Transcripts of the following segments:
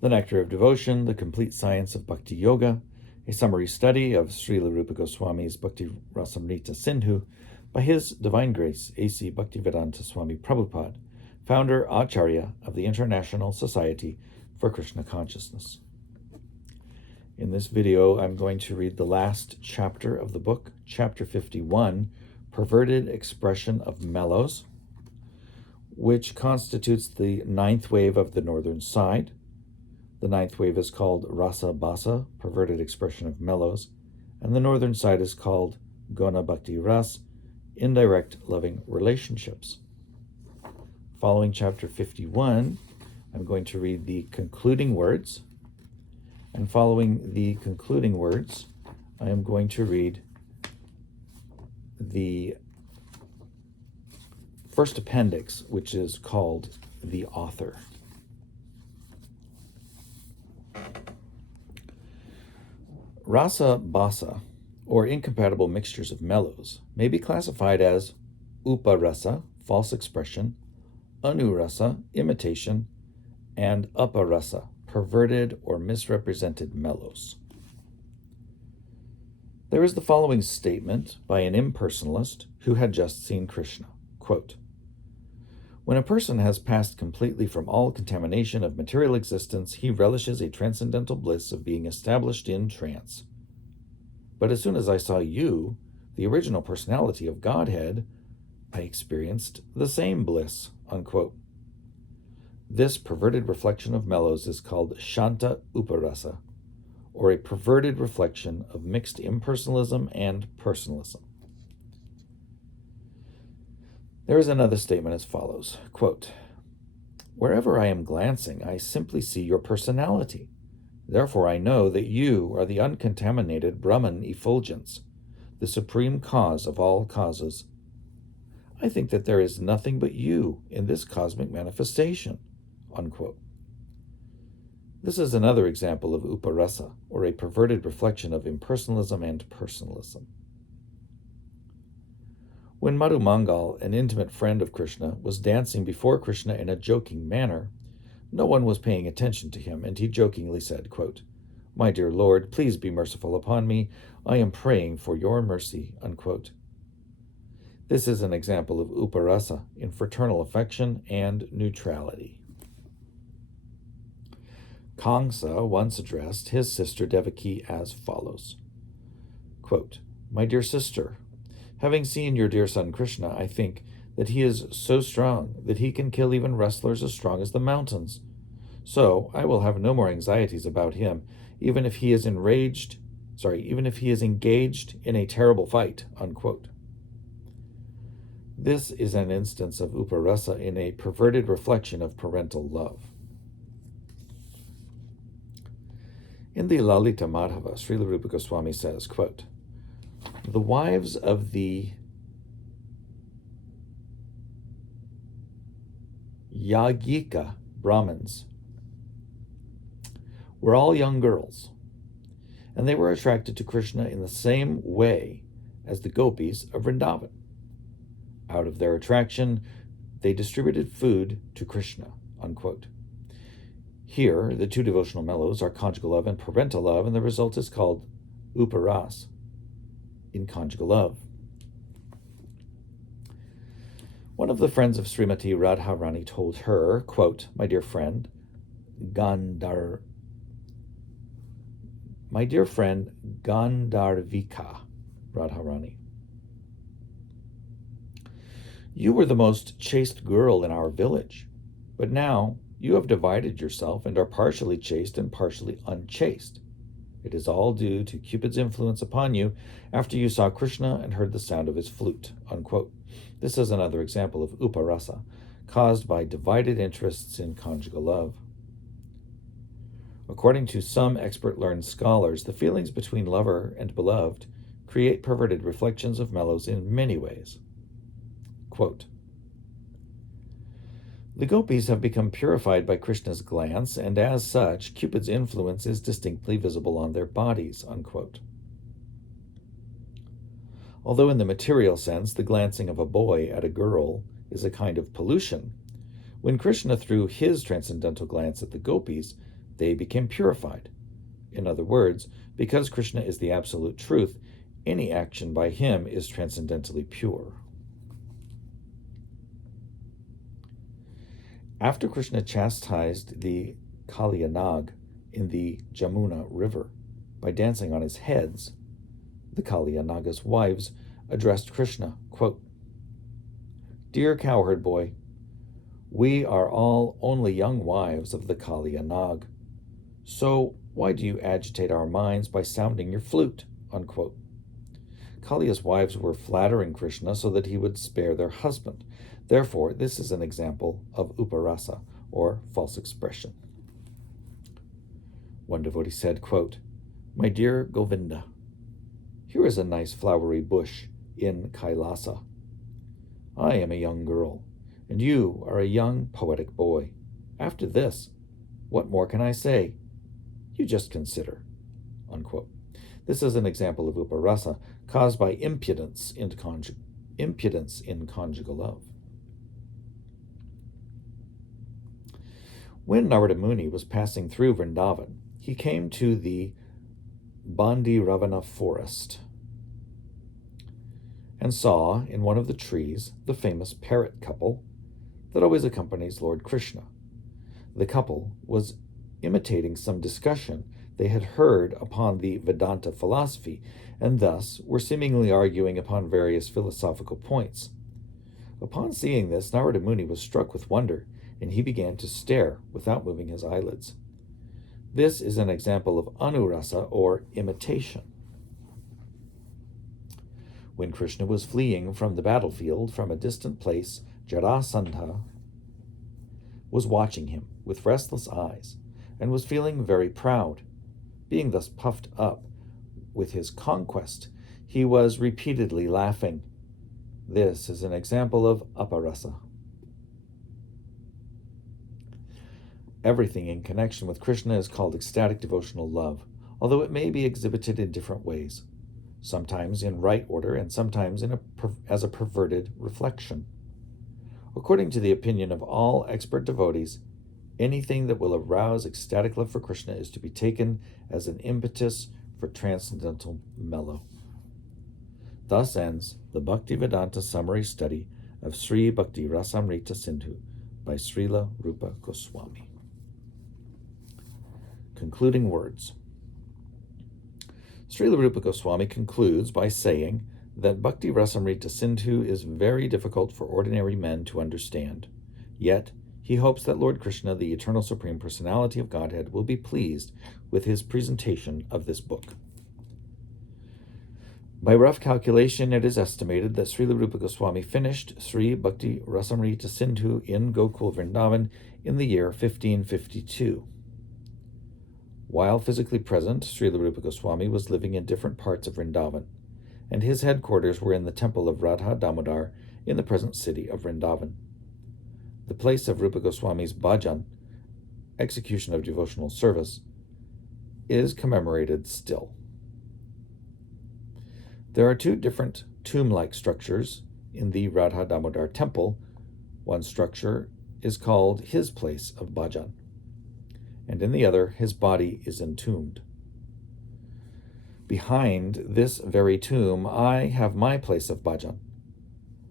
The Nectar of Devotion, The Complete Science of Bhakti Yoga, a summary study of Srila Rupa Goswami's Bhakti Rasamrita Sindhu by His Divine Grace A.C. Bhaktivedanta Swami Prabhupada, founder Acharya of the International Society for Krishna Consciousness. In this video, I'm going to read the last chapter of the book, Chapter 51, Perverted Expression of Mellows, which constitutes the ninth wave of the northern side. The ninth wave is called Rasa Basa, Perverted Expression of Mellows, and the northern side is called Gona Bhakti Ras, Indirect Loving Relationships. Following chapter 51, I'm going to read the concluding words, and following the concluding words, I am going to read the first appendix, which is called The Author. Rasa Basa, or incompatible mixtures of mellows, may be classified as Uparasa, false expression, Anurasa, imitation, and Aparasa, perverted or misrepresented mellows. There is the following statement by an impersonalist who had just seen Krishna. Quote, "When a person has passed completely from all contamination of material existence, he relishes a transcendental bliss of being established in trance. But as soon as I saw you, the original personality of Godhead, I experienced the same bliss." Unquote. This perverted reflection of mellows is called Shanta Uparasa, or a perverted reflection of mixed impersonalism and personalism. There is another statement as follows, quote, "Wherever I am glancing, I simply see your personality. Therefore I know that you are the uncontaminated Brahman effulgence, the supreme cause of all causes. I think that there is nothing but you in this cosmic manifestation." Unquote. This is another example of Uparasa, or a perverted reflection of impersonalism and personalism. When Madhu Mangal, an intimate friend of Krishna, was dancing before Krishna in a joking manner, no one was paying attention to him, and he jokingly said, quote, "My dear Lord, please be merciful upon me. I am praying for your mercy." Unquote. This is an example of Uparasa in fraternal affection and neutrality. Kamsa once addressed his sister Devaki as follows, quote, "My dear sister, having seen your dear son Krishna, I think that he is so strong that he can kill even wrestlers as strong as the mountains. So I will have no more anxieties about him, even if he is engaged in a terrible fight." Unquote. This is an instance of Uparasa in a perverted reflection of parental love. In the Lalita Madhava, Srila Rupa Goswami says, quote, "The wives of the Yajika Brahmins were all young girls, and they were attracted to Krishna in the same way as the gopis of Vrindavan. Out of their attraction, they distributed food to Krishna." Unquote. Here, the two devotional mellows are conjugal love and parental love, and the result is called Uparas in conjugal love. One of the friends of Srimati Radharani told her, quote, My dear friend Gandharvika Radharani, you were the most chaste girl in our village, but now you have divided yourself and are partially chaste and partially unchaste. It is all due to Cupid's influence upon you after you saw Krishna and heard the sound of his flute." Unquote. This is another example of Uparasa, caused by divided interests in conjugal love. According to some expert learned scholars, the feelings between lover and beloved create perverted reflections of mellows in many ways. Quote, "The gopis have become purified by Krishna's glance, and as such, Cupid's influence is distinctly visible on their bodies." Unquote. Although in the material sense, the glancing of a boy at a girl is a kind of pollution, when Krishna threw his transcendental glance at the gopis, they became purified. In other words, because Krishna is the absolute truth, any action by him is transcendently pure. After Krishna chastised the Kalyanag in the Jamuna river by dancing on his heads, the Kalyanaga's wives addressed Krishna, quote, "Dear cowherd boy, we are all only young wives of the Kalyanag. So why do you agitate our minds by sounding your flute?" Unquote. Kaliya's wives were flattering Krishna so that he would spare their husband. Therefore, this is an example of uparasa, or false expression. One devotee said, quote, "My dear Govinda, here is a nice flowery bush in Kailasa. I am a young girl, and you are a young poetic boy. After this, what more can I say? You just consider." Unquote. This is an example of uparasa caused by impudence in conjugal love. When Narada Muni was passing through Vrindavan, he came to the Bandi Ravana forest and saw in one of the trees the famous parrot couple that always accompanies Lord Krishna. The couple was imitating some discussion they had heard upon the Vedanta philosophy, and thus were seemingly arguing upon various philosophical points. Upon seeing this, Narada Muni was struck with wonder, and he began to stare without moving his eyelids. This is an example of anurasa, or imitation. When Krishna was fleeing from the battlefield from a distant place, Jarasandha was watching him with restless eyes and was feeling very proud. Being thus puffed up with his conquest, he was repeatedly laughing. This is an example of aparasa. Everything in connection with Krishna is called ecstatic devotional love, although it may be exhibited in different ways, sometimes in right order and sometimes as a perverted reflection. According to the opinion of all expert devotees, anything that will arouse ecstatic love for Krishna is to be taken as an impetus for transcendental mellow. Thus ends the Bhaktivedanta summary study of Sri Bhakti Rasamrita Sindhu by Srila Rupa Goswami. Concluding words. Srila Rupa Goswami concludes by saying that Bhakti Rasamrita Sindhu is very difficult for ordinary men to understand. Yet, he hopes that Lord Krishna, the Eternal Supreme Personality of Godhead, will be pleased with his presentation of this book. By rough calculation, it is estimated that Srila Rupa Goswami finished Sri Bhakti Rasamrita Sindhu in Gokul Vrindavan in the year 1552. While physically present, Srila Rupa Goswami was living in different parts of Vrindavan, and his headquarters were in the temple of Radha Damodar in the present city of Vrindavan. The place of Rupa Goswami's bhajan, execution of devotional service, is commemorated still. There are two different tomb-like structures in the Radha Damodar temple. One structure is called his place of bhajan, and in the other, his body is entombed. Behind this very tomb, I have my place of bhajan,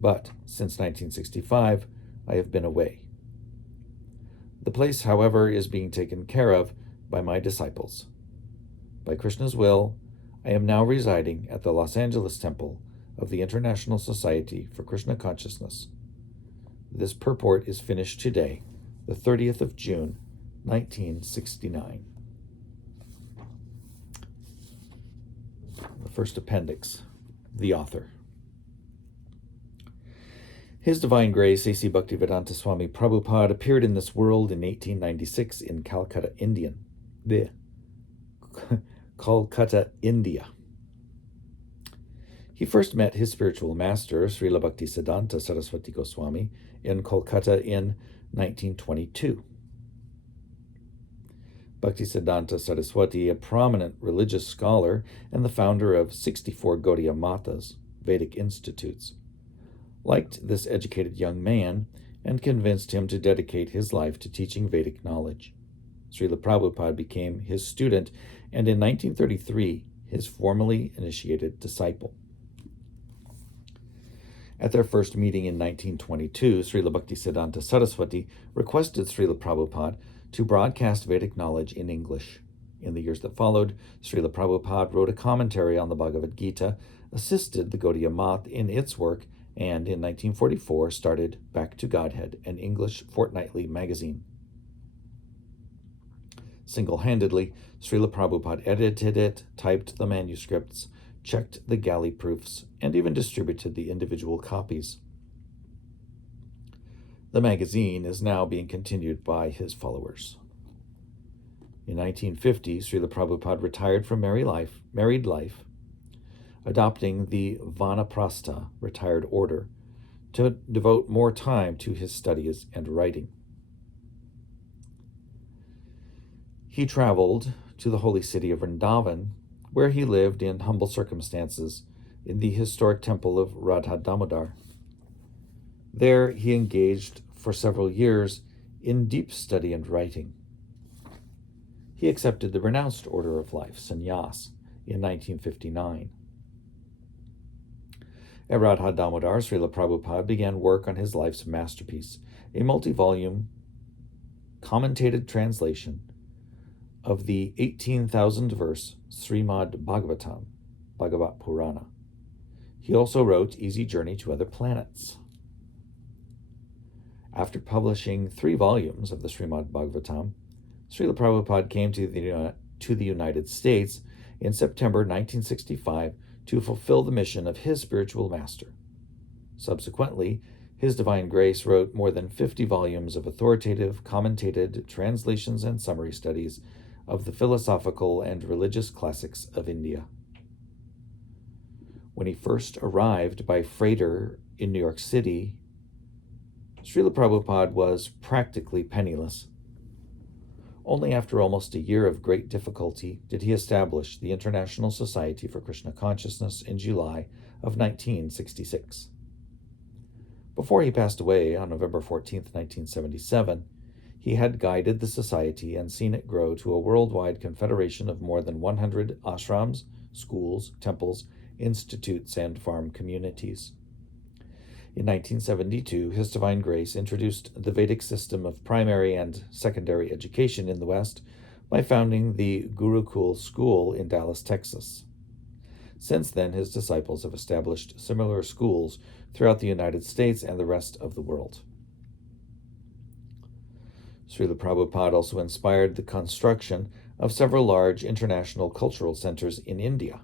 but since 1965, I have been away. The place, however, is being taken care of by my disciples. By Krishna's will, I am now residing at the Los Angeles Temple of the International Society for Krishna Consciousness. This purport is finished today, the 30th of June, 1969. The first appendix, the author. His Divine Grace, A.C. Bhaktivedanta Swami Prabhupada, appeared in this world in 1896 in Calcutta, India. He first met his spiritual master, Srila Bhaktisiddhanta Saraswati Goswami, in Kolkata in 1922. Bhaktisiddhanta Saraswati, a prominent religious scholar and the founder of 64 Gaudiya Matas, Vedic institutes, liked this educated young man and convinced him to dedicate his life to teaching Vedic knowledge. Srila Prabhupada became his student and in 1933 his formally initiated disciple. At their first meeting in 1922, Srila Bhaktisiddhanta Saraswati requested Srila Prabhupada to broadcast Vedic knowledge in English. In the years that followed, Srila Prabhupada wrote a commentary on the Bhagavad Gita, assisted the Gaudiya Math in its work, and in 1944 started Back to Godhead, an English fortnightly magazine. Single-handedly, Srila Prabhupada edited it, typed the manuscripts, checked the galley proofs, and even distributed the individual copies. The magazine is now being continued by his followers. In 1950, Srila Prabhupada retired from married life, adopting the Vanaprastha retired order to devote more time to his studies and writing. He traveled to the holy city of Vrindavan, where he lived in humble circumstances in the historic temple of Radha Damodar. There he engaged for several years in deep study and writing. He accepted the renounced order of life, sannyas, in 1959. At Radha Damodar, Srila Prabhupada began work on his life's masterpiece, a multi-volume, commentated translation of the 18,000-verse Srimad Bhagavatam, Bhagavat Purana. He also wrote Easy Journey to Other Planets. After publishing 3 volumes of the Srimad Bhagavatam, Srila Prabhupada came to the United States in September 1965 to fulfill the mission of his spiritual master. Subsequently, His Divine Grace wrote more than 50 volumes of authoritative, commentated translations and summary studies of the philosophical and religious classics of India. When he first arrived by freighter in New York City, Srila Prabhupada was practically penniless. Only after almost a year of great difficulty did he establish the International Society for Krishna Consciousness in July of 1966. Before he passed away on November 14, 1977, he had guided the society and seen it grow to a worldwide confederation of more than 100 ashrams, schools, temples, institutes, and farm communities. In 1972, His Divine Grace introduced the Vedic system of primary and secondary education in the West by founding the Gurukul School in Dallas, Texas. Since then, his disciples have established similar schools throughout the United States and the rest of the world. Srila Prabhupada also inspired the construction of several large international cultural centers in India.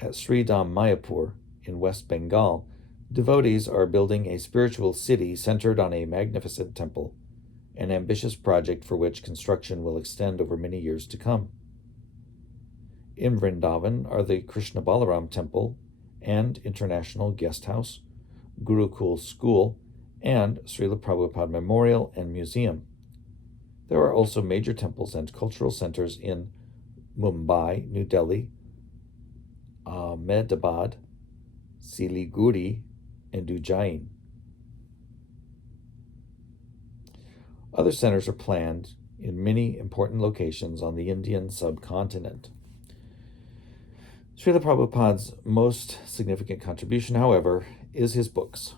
At Sri Dham Mayapur in West Bengal, devotees are building a spiritual city centered on a magnificent temple, an ambitious project for which construction will extend over many years to come. In Vrindavan are the Krishna Balaram Temple and International Guest House, Gurukul School, and Srila Prabhupada Memorial and Museum. There are also major temples and cultural centers in Mumbai, New Delhi, Ahmedabad, Siliguri, and Ujjain. Other centers are planned in many important locations on the Indian subcontinent. Srila Prabhupada's most significant contribution, however, is his books.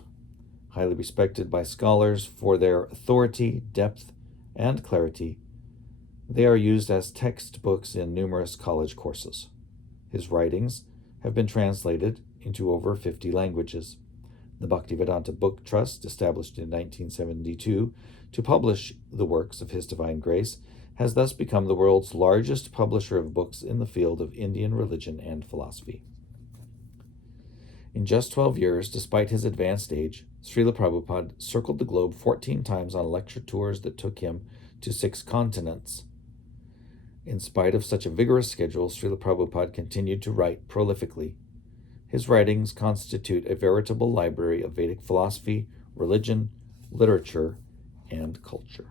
Highly respected by scholars for their authority, depth, and clarity, they are used as textbooks in numerous college courses. His writings have been translated into over 50 languages. The Bhaktivedanta Book Trust, established in 1972 to publish the works of His Divine Grace, has thus become the world's largest publisher of books in the field of Indian religion and philosophy. In just 12 years, despite his advanced age, Srila Prabhupada circled the globe 14 times on lecture tours that took him to 6 continents. In spite of such a vigorous schedule, Srila Prabhupada continued to write prolifically. His writings constitute a veritable library of Vedic philosophy, religion, literature, and culture.